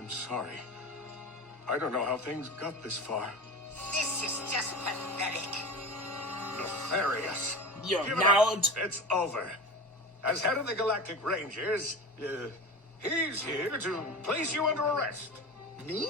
I'm sorry. I don't know how things got this far. This is just pathetic. Nefarious. You're Give it not. up. It's over. As head of the Galactic Rangers, he's here to place you under arrest. Me?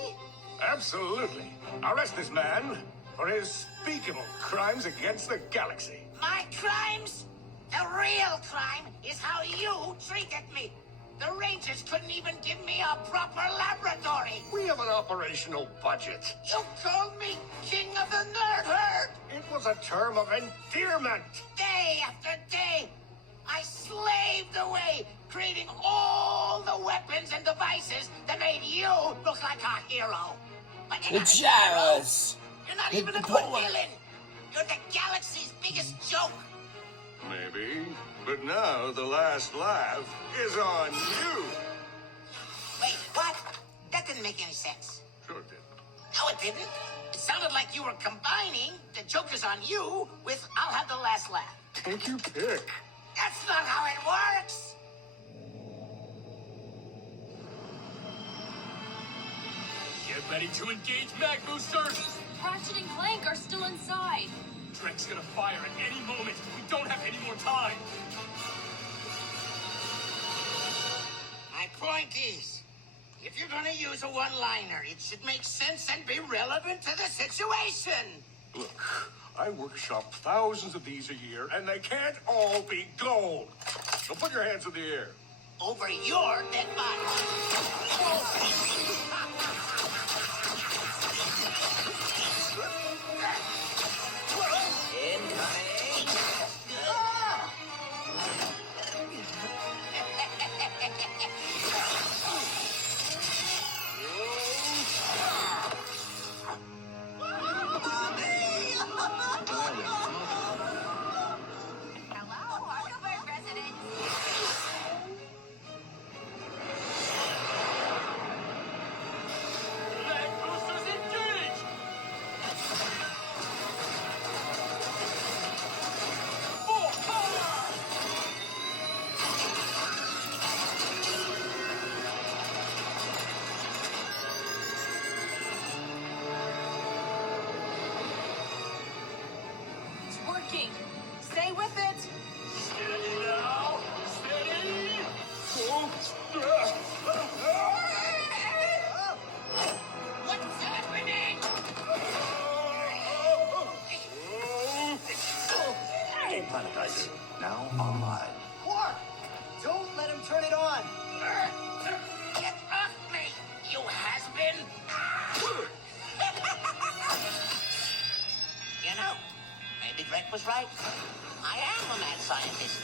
Absolutely. Arrest this man for his unspeakable crimes against the galaxy. My crimes? The real crime is how you treated me. The Rangers couldn't even give me a proper laboratory. We have an operational budget. You called me king of the nerd herd. It was a term of endearment. Day after day, I slaved away, creating all the weapons and devices that made you look like a hero. But you're The not a hero. jazz. You're not The even a good poem. villain. You're the galaxy's biggest joke. Maybe. But now the last laugh is on you. Wait, what? That didn't make any sense. Sure did. No, it didn't. It sounded like you were combining the joke is on you with I'll have the last laugh. Take your pick. That's not how it works. Get ready to engage mag boosters! Ratchet and Clank are still inside. Drake's gonna fire at any moment. We don't have any more time. My point is, if you're gonna use a one-liner, it should make sense and be relevant to the situation. Look, I workshop thousands of these a year, and they can't all be gold. So put your hands in the air. Over your dead body. Hello, Huckleberry residents. Mag boosters engaged! Full power! It's working. Stay with it. Steady now! Steady! What's happening? Planetizer, now online. Quark! Don't let him turn it on! Get off me, you has-been! You know, maybe Drake was right. I am a mad scientist.